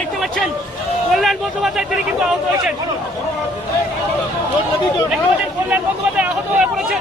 দেখতে পাচ্ছেন কল্যাণ বন্দ্যোপাধ্যায় তিনি কিন্তু আহত হয়েছেন। দেখতে পাচ্ছেন কল্যাণ বন্দ্যোপাধ্যায় আহত হয়ে পড়েছেন।